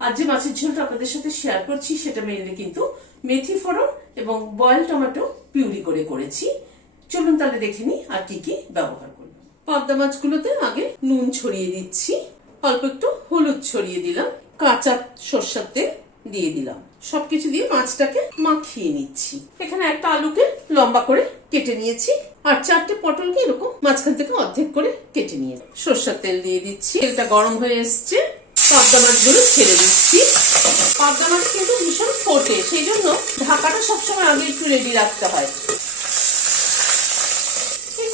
আজ যে মাছের ঝোলটা আপনাদের সাথে শেয়ার করছি সেটা মেনলি কিন্তু মেথি ফোড়ন এবং বয়েল টমেটো পিউরি করে করেছি। চলুন তাহলে দেখে নিই আর কি কি ব্যবহার করব। পাবদা মাছগুলোতে আগে নুন ছড়িয়ে দিচ্ছি, অল্প একটু হলুদ ছড়িয়ে দিলাম, কাঁচা সরষের তেল দিয়ে দিলাম, সবকিছু দিয়ে মাছটাকে মাখিয়ে নিচ্ছি। এখানে একটা আলুকে লম্বা করে কেটে নিয়েছি আর 4টে পটলকে এরকম মাঝখান থেকে অর্ধেক করে কেটে নিয়ে সরষের তেল দিয়ে দিচ্ছি। তেলটা গরম হয়ে এসছে, পাবদা মাছগুলো ছেড়ে দিচ্ছি। পাবদা মাছ কিন্তু ভীষণ ফোটে, সেই জন্য ঢাকাটা সবসময় আগে একটু রেডি রাখতে হয়।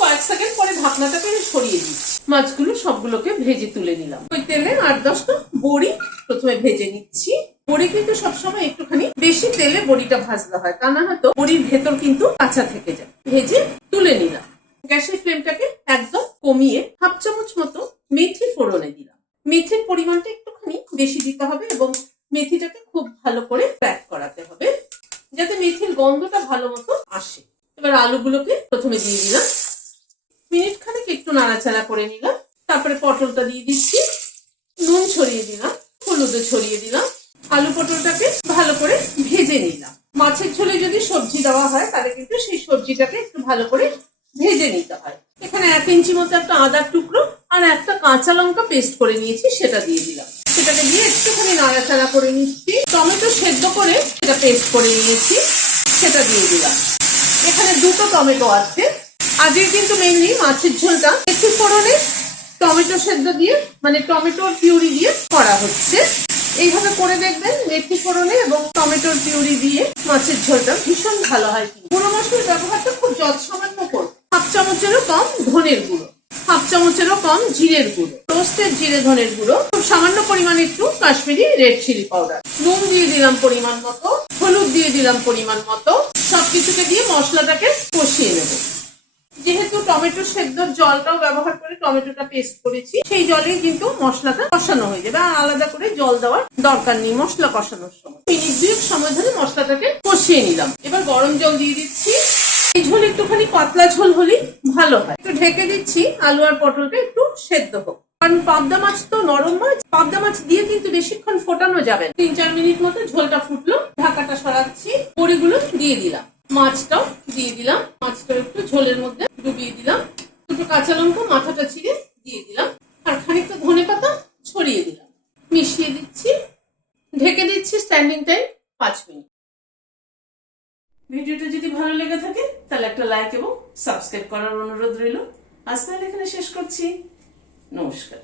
কয়েক সেকেন্ড পরে ঢাকনাটাকে সরিয়ে দিচ্ছি। মাছগুলো সবগুলোকে ভেজে তুলে নিলাম। ওই তেলে 8-10টা বড়ি প্রথমে ভেজে নিচ্ছি। বড়ি কিন্তু সবসময় একটুখানি বেশি তেলে বড়িটা ভাজতে হয়, তা না হয়তো বড়ির ভেতর কিন্তু কাঁচা থেকে যায়। ভেজে তুলে নিলাম। গ্যাসের ফ্লেমটাকে একদম কমিয়ে হাফ চামচ মতো মেথি ফোড়নে দিলাম। মেথির পরিমাণটা একটুখানি বেশি দিতে হবে এবং মেথিটাকে খুব ভালো করে ফ্রাই করাতে হবে যাতে মেথির গন্ধটা ভালো মতো আসে। এবার আলুগুলোকে প্রথমে দিয়ে দিলাম, মিনিট খানেক একটু নাড়াচাড়া করে নিলাম। তারপরে পটলটা দিয়ে দিচ্ছি, নুন ছড়িয়ে দিলাম, হলুদও ছড়িয়ে দিলাম, আলু পটলটাকে ভালো করে ভেজে নিলাম। মাছের ঝোলে যদি সবজি দেওয়া হয় তাহলে কিন্তু সেই সবজিটাকে একটু ভালো করে ভেজে নিতে হয়। এখানে 1 ইঞ্চি মতো একটা আদার টুকরো আর একটা কাঁচা লঙ্কা পেস্ট করে নিয়েছি, সেটা দিয়ে দিলাম। সেটাকে দিয়ে একটুখানি নাড়াচাড়া করে নিচ্ছি। টমেটো সেদ্ধ করে সেটা পেস্ট করে নিয়েছি, সেটা দিয়ে দিলাম। এখানে 2টো টমেটো আছে। আজকে কিন্তু মেনলি মাছের ঝোলটা মেথি ফোড়নে টমেটো সেদ্ধ দিয়ে মানে টমেটোর পিউরি দিয়ে করা হচ্ছে। এইভাবে করে দেখবেন, মেথি ফোড়নে এবং টমেটোর পিউরি দিয়ে মাছের ঝোলটা ভীষণ ভালো হয়। গুঁড়ো মশলার ব্যবহারটা খুব যৎসামান্য করুন। হাফ চামচেরও কম ধনের গুঁড়ো, হাফ চামচেরও কম জিরের গুঁড়ো, রোস্টেড জিরে ধনের গুঁড়ো, খুব সামান্য পরিমাণে একটু কাশ্মীরি রেড চিলি পাউডার, নুন দিয়ে দিলাম পরিমাণ মতো, হলুদ দিয়ে দিলাম পরিমাণ মতো। সবকিছুকে দিয়ে মশলাটাকে কষিয়ে নেব। যেহেতু টমেটো সেদ্ধর জলটাও ব্যবহার করে টমেটোটা পেস্ট করেছি, সেই জলেই কিন্তু মশলাটা কষানো হয়ে যাবে, আর আলাদা করে জল দেওয়ার দরকার নেই। মশলা কষানোর সময় মিনিট 2 সময় ধরে মশলাটাকে কষিয়ে নিলাম। এবার গরম জল দিয়ে দিচ্ছি। এই ঝোল একটুখানি পাতলা ঝোল হলেই ভালো হয়। একটু ঢেকে দিচ্ছি, আলু আর পটলটা একটু সেদ্ধ হোক, কারণ পাবদা মাছ তো নরম মাছ, পাবদা মাছ দিয়ে কিন্তু বেশিক্ষণ ফোটানো যাবে। 3-4 মিনিট মতো ঝোলটা ফুটলো, ঢাকাটা সরাচ্ছি, বড়িগুলো দিয়ে দিলাম, মাছটাও দিয়ে দিলাম, মাছটা একটু ঝোলের মধ্যে ডুবিয়ে দিলাম, 2টো কাঁচা লঙ্কা মাথাটা ছিঁড়ে দিয়ে দিলাম, আর খানিকটা ধনেপাতা ছড়িয়ে দিলাম, মিশিয়ে দিচ্ছি, ঢেকে দিচ্ছি। Standing time 5 minute. ভিডিওটা যদি ভালো লেগে থাকে তাহলে একটা লাইক এবং সাবস্ক্রাইব করার অনুরোধ রইল। আজ তাহলে এখানে শেষ করছি। নমস্কার।